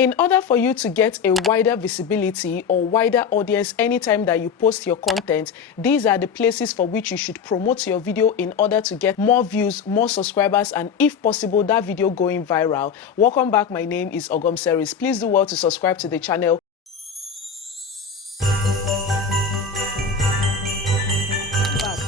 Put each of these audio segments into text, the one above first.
In order for you to get a wider visibility or wider audience anytime that you post your content, these are the places for which you should promote your video in order to get more views, more subscribers, and if possible, that video going viral. Welcome back. My name is OGOM'S. Please do well to subscribe to the channel.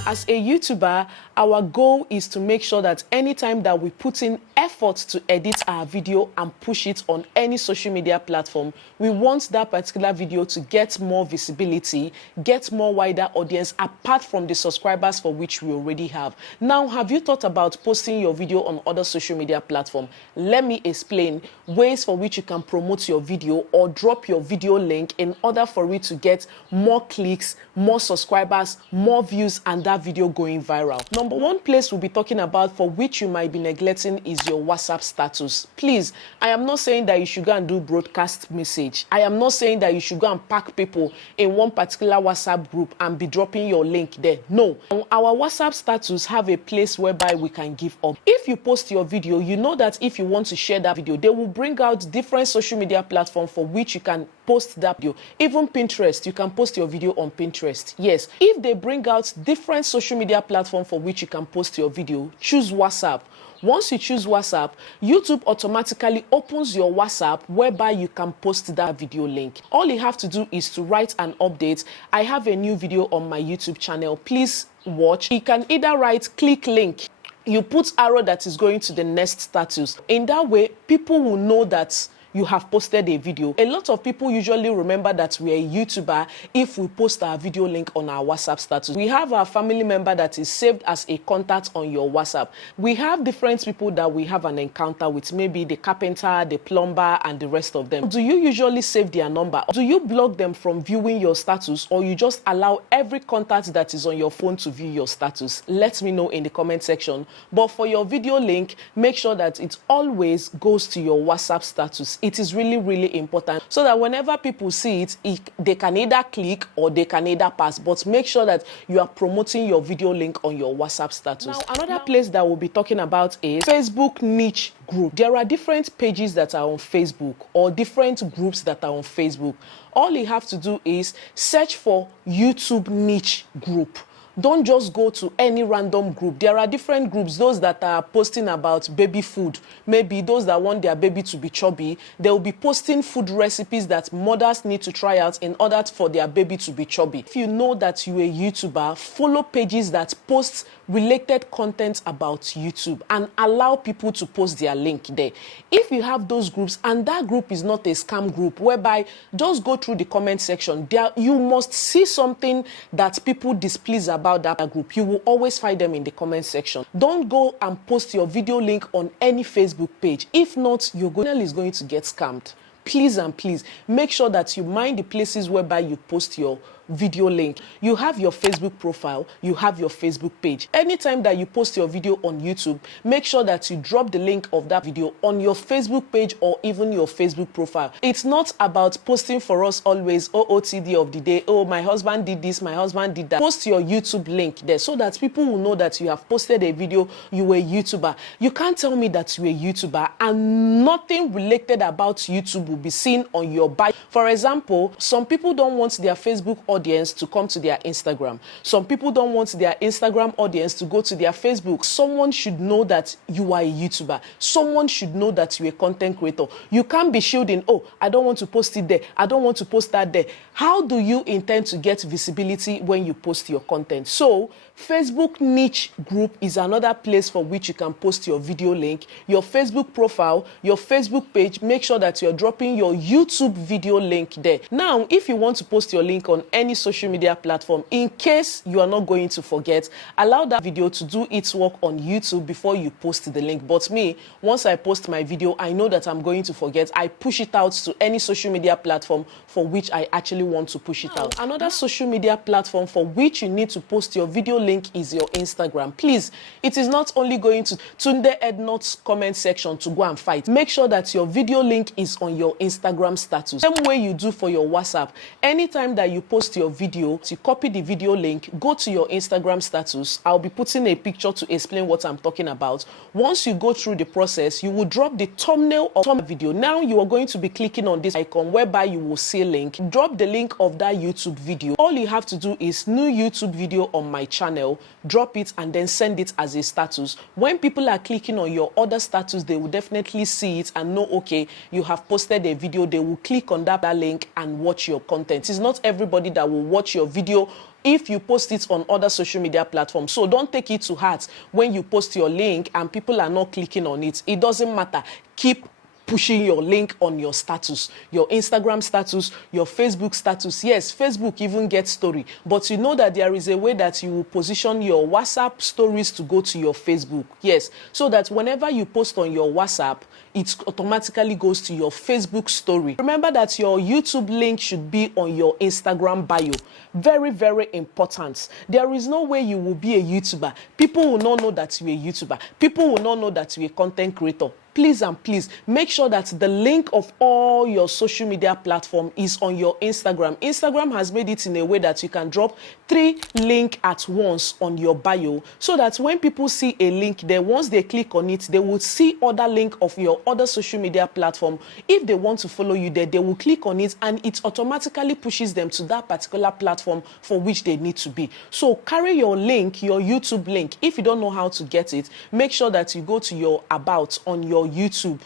As a YouTuber, our goal is to make sure that anytime that we put in effort to edit our video and push it on any social media platform, we want that particular video to get more visibility, get more wider audience apart from the subscribers for which we already have. Now, have you thought about posting your video on other social media platforms? Let me explain ways for which you can promote your video or drop your video link in order for it to get more clicks, more subscribers, more views, and that video going viral. Number one place we'll be talking about for which you might be neglecting is your WhatsApp status. Please, I am not saying that you should go and do broadcast message. I am not saying that you should go and pack people in one particular WhatsApp group and be dropping your link there. No. Our WhatsApp status have a place whereby we can give up. If you post your video, you know that if you want to share that video, they will bring out different social media platforms for which you can post that video. Even Pinterest, you can post your video on Pinterest. Yes, if they bring out different social media platforms for which you can post your video, choose WhatsApp. Once you choose WhatsApp, YouTube automatically opens your WhatsApp whereby you can post that video link. All you have to do is to write an update. I have a new video on my YouTube channel. Please watch. You can either write click link. You put arrow that is going to the next status. In that way, people will know that you have posted a video. A lot of people usually remember that we are a YouTuber if we post our video link on our WhatsApp status. We have our family member that is saved as a contact on your WhatsApp. We have different people that we have an encounter with, maybe the carpenter, the plumber, and the rest of them. Do you usually save their number? Do you block them from viewing your status, or you just allow every contact that is on your phone to view your status? Let me know in the comment section. But for your video link, make sure that it always goes to your WhatsApp status. It is really, really important so that whenever people see it, they can either click or they can either pass. But make sure that you are promoting your video link on your WhatsApp status. Now, another place that we'll be talking about is Facebook niche group. There are different pages that are on Facebook or different groups that are on Facebook. All you have to do is search for YouTube niche group. Don't just go to any random group. There are different groups, those that are posting about baby food. Maybe those that want their baby to be chubby, they will be posting food recipes that mothers need to try out in order for their baby to be chubby. If you know that you're a YouTuber, follow pages that post related content about YouTube and allow people to post their link there. If you have those groups and that group is not a scam group whereby just go through the comment section, there you must see something that people displease about that group. You will always find them in the comment section. Don't go and post your video link on any Facebook page. If not, your channel is going to get scammed. Please and please make sure that you mind the places whereby you post your video link. You have your Facebook profile, you have your Facebook page. Anytime that you post your video on YouTube, make sure that you drop the link of that video on your Facebook page or even your Facebook profile. It's not about posting for us always OOTD of the day. Oh, my husband did this, my husband did that. Post your YouTube link there so that people will know that you have posted a video, you were a YouTuber. You can't tell me that you're a YouTuber and nothing related about YouTube will be seen on your bio. For example, some people don't want their Facebook audience to come to their Instagram. Some people don't want their Instagram audience to go to their Facebook. Someone should know that you are a YouTuber. Someone should know that you're a content creator. You can't be shielding, oh, I don't want to post it there. I don't want to post that there. How do you intend to get visibility when you post your content? So, Facebook niche group is another place for which you can post your video link, your Facebook profile, your Facebook page. Make sure that you're dropping your YouTube video link there. Now, if you want to post your link on any social media platform, in case you are not going to forget, allow that video to do its work on YouTube before you post the link. But me, once I post my video, I know that I'm going to forget. I push it out to any social media platform for which I actually want to push it out. Another social media platform for which you need to post your video link is your Instagram. Please, it is not only going to Tunde Ednot's comment section to go and fight. Make sure that your video link is on your Instagram status. Same way you do for your WhatsApp. Anytime that you post post your video, to copy the video link, go to your Instagram status. I'll be putting a picture to explain what I'm talking about. Once you go through the process, you will drop the thumbnail of the video. Now you are going to be clicking on this icon whereby you will see link. Drop the link of that YouTube video. All you have to do is new YouTube video on my channel, drop it and then send it as a status. When people are clicking on your other status, they will definitely see it and know, okay, you have posted a video. They will click on that link and watch your content. It's not everybody that will watch your video if you post it on other social media platforms. So don't take it to heart when you post your link and people are not clicking on it. It doesn't matter. Keep pushing your link on your status, your Instagram status, your Facebook status. Yes, Facebook even gets story, but you know that there is a way that you will position your WhatsApp stories to go to your Facebook. Yes, so that whenever you post on your WhatsApp, it automatically goes to your Facebook story. Remember that your YouTube link should be on your Instagram bio. Very, very important. There is no way you will be a YouTuber. People will not know that you're a YouTuber. People will not know that you're a content creator. Please and please make sure that the link of all your social media platform is on your Instagram. Instagram has made it in a way that you can drop 3 links at once on your bio, so that when people see a link there, once they click on it, they will see other link of your other social media platform. If they want to follow you there, they will click on it and it automatically pushes them to that particular platform for which they need to be. So carry your link, your YouTube link. If you don't know how to get it, make sure that you go to your about on your YouTube,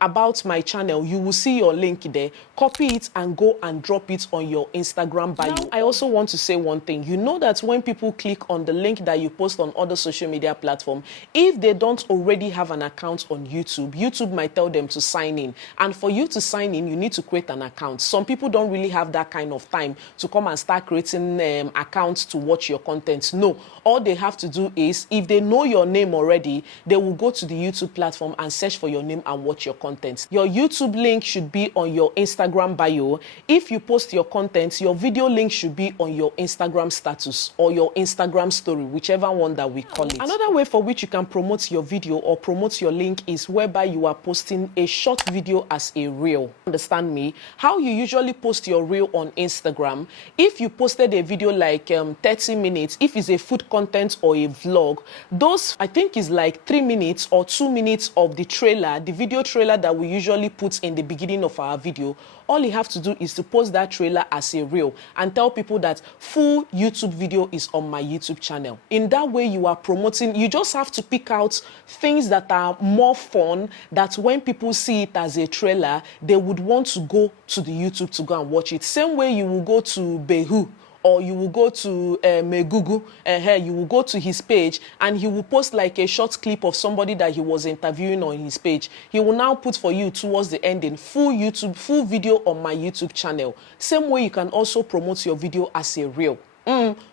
about my channel. You will see your link there. Copy it and go and drop it on your Instagram bio. Now, I also want to say one thing. You know that when people click on the link that you post on other social media platform, if they don't already have an account on YouTube, YouTube might tell them to sign in. And for you to sign in, you need to create an account. Some people don't really have that kind of time to come and start creating accounts to watch your content. No, all they have to do is, if they know your name already, they will go to the YouTube platform and search for your name and watch your content. Your YouTube link should be on your Instagram bio. If you post your content, your video link should be on your Instagram status or your Instagram story, whichever one that we call it. Another way for which you can promote your video or promote your link is whereby you are posting a short video as a reel. Understand me? How you usually post your reel on Instagram, if you posted a video like 30 minutes, if it's a food content or a vlog, those I think is like 3 minutes or 2 minutes of the trailer, the video trailer that we usually put in the beginning of our video. All you have to do is to post that trailer as a reel and tell people that full YouTube video is on my YouTube channel. In that way, you are promoting. You just have to pick out things that are more fun, that when people see it as a trailer, they would want to go to the YouTube to go and watch it. Same way you will go to Behu, or you will go to Megugu, you will go to his page and he will post like a short clip of somebody that he was interviewing on his page. He will now put for you towards the ending full video on my YouTube channel. Same way you can also promote your video as a reel.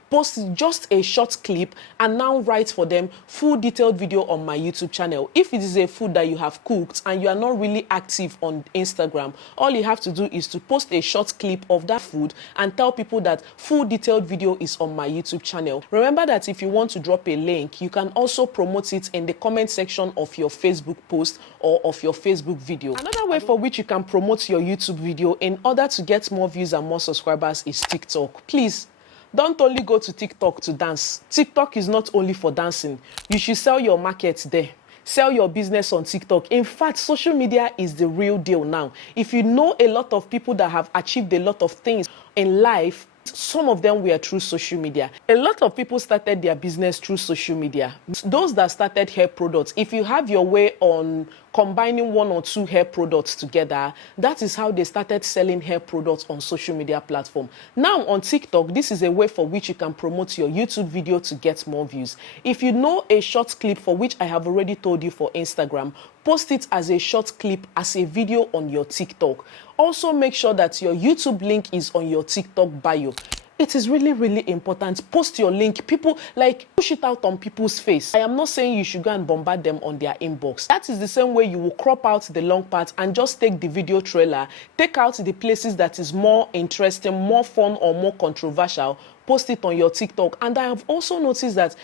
Post just a short clip and now write for them full detailed video on my YouTube channel. If it is a food that you have cooked and you are not really active on Instagram, all you have to do is to post a short clip of that food and tell people that full detailed video is on my YouTube channel. Remember that if you want to drop a link, you can also promote it in the comment section of your Facebook post or of your Facebook video. Another way for which you can promote your YouTube video in order to get more views and more subscribers is TikTok. Please, don't only go to TikTok to dance. TikTok is not only for dancing. You should sell your market there. Sell your business on TikTok. In fact, social media is the real deal now. If you know a lot of people that have achieved a lot of things in life, some of them were through social media. A lot of people started their business through social media. Those that started hair products, if you have your way on combining 1 or 2 hair products together, that is how they started selling hair products on social media platform. Now on TikTok, this is a way for which you can promote your YouTube video to get more views. If you know a short clip, for which I have already told you for Instagram, post it as a short clip, as a video on your TikTok. Also make sure that your YouTube link is on your TikTok bio. It is really, really important. Post your link. People, like, push it out on people's face. I am not saying you should go and bombard them on their inbox. That is the same way you will crop out the long part and just take the video trailer, take out the places that is more interesting, more fun, or more controversial, post it on your TikTok. And I have also noticed that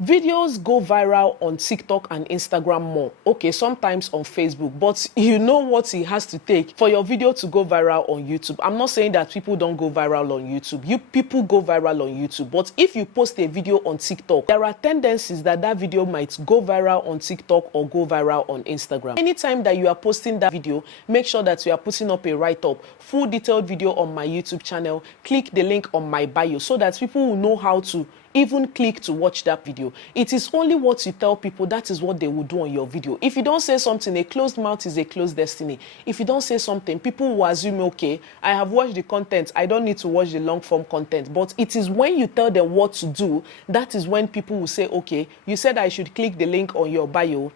Videos go viral on TikTok and Instagram more. Okay, sometimes on Facebook, but you know what it has to take for your video to go viral on YouTube. I'm not saying that people don't go viral on YouTube. People go viral on YouTube. But if you post a video on TikTok, there are tendencies that video might go viral on TikTok or go viral on Instagram. Anytime that you are posting that video, make sure that you are putting up a write-up, full detailed video on my YouTube channel. Click the link on my bio so that people will know how to even click to watch that video. It is only what you tell people, that is what they will do on your video. If you don't say something, a closed mouth is a closed destiny. If you don't say something, people will assume, okay, I have watched the content, I don't need to watch the long form content. But it is when you tell them what to do, that is when people will say, okay, you said I should click the link on your bio.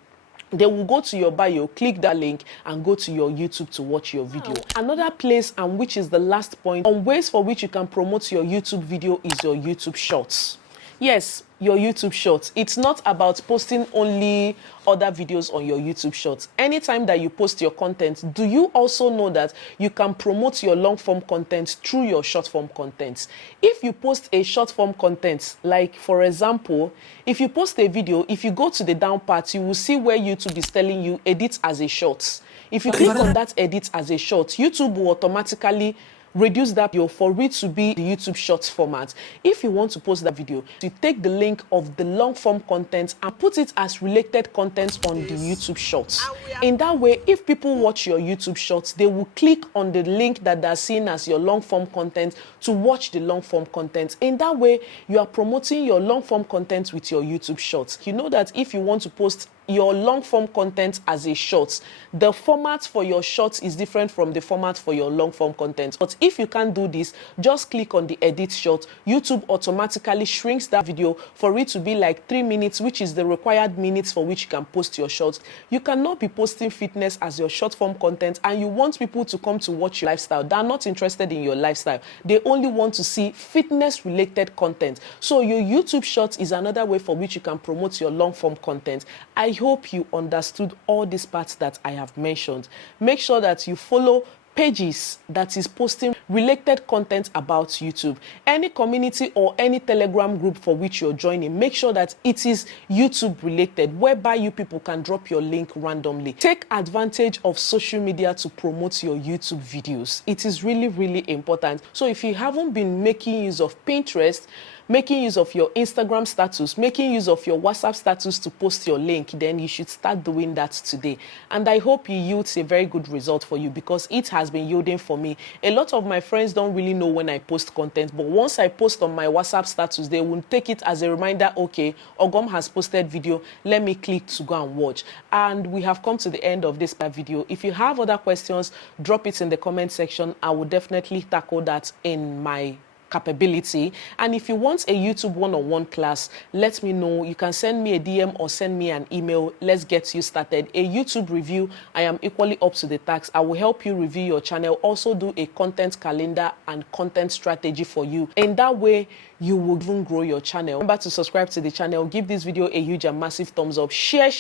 They will go to your bio, click that link, and go to your YouTube to watch your video. Another place, and which is the last point, on ways for which you can promote your YouTube video, is your YouTube Shorts. Yes, your YouTube Shorts. It's not about posting only other videos on your YouTube Shorts. Anytime that you post your content, do you also know that you can promote your long form content through your short form content? If you post a short form content, like for example, if you post a video, if you go to the down part, you will see where YouTube is telling you edit as a short. If you click on that edit as a short, YouTube will automatically reduce that video for it to be the YouTube Shorts format. If you want to post that video, you take the link of the long form content and put it as related content on the YouTube Shorts. In that way, if people watch your YouTube Shorts, they will click on the link that they're seeing as your long form content to watch the long form content. In that way, you are promoting your long form content with your YouTube Shorts. You know that if you want to post your long form content as a short, the format for your shorts is different from the format for your long form content. But if you can't do this, just click on the edit short. YouTube automatically shrinks that video for it to be like 3 minutes, which is the required minutes for which you can post your shorts. You cannot be posting fitness as your short form content and you want people to come to watch your lifestyle. They're not interested in your lifestyle. They only want to see fitness related content. So your YouTube Shorts is another way for which you can promote your long form content. I hope you understood all these parts that I have mentioned. Make sure that you follow pages that is posting related content about YouTube. Any community or any Telegram group for which you're joining, make sure that it is YouTube related, whereby you people can drop your link randomly. Take advantage of social media to promote your YouTube videos. It is really, really important. So if you haven't been making use of Pinterest, making use of your Instagram status, making use of your WhatsApp status to post your link, then you should start doing that today. And I hope it yields a very good result for you, because it has been yielding for me. A lot of my friends don't really know when I post content, but once I post on my WhatsApp status, they will take it as a reminder, okay, OGOM has posted video, let me click to go and watch. And we have come to the end of this video. If you have other questions, drop it in the comment section. I will definitely tackle that in my capability. And if you want a YouTube one-on-one class, let me know. You can send me a DM or send me an email. Let's get you started. A YouTube review, I am equally up to the task. I will help you review your channel, also do a content calendar and content strategy for you. In that way, you will even grow your channel. Remember to subscribe to the channel, give this video a huge and massive thumbs up, share,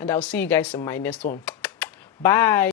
and I'll see you guys in my next one. Bye.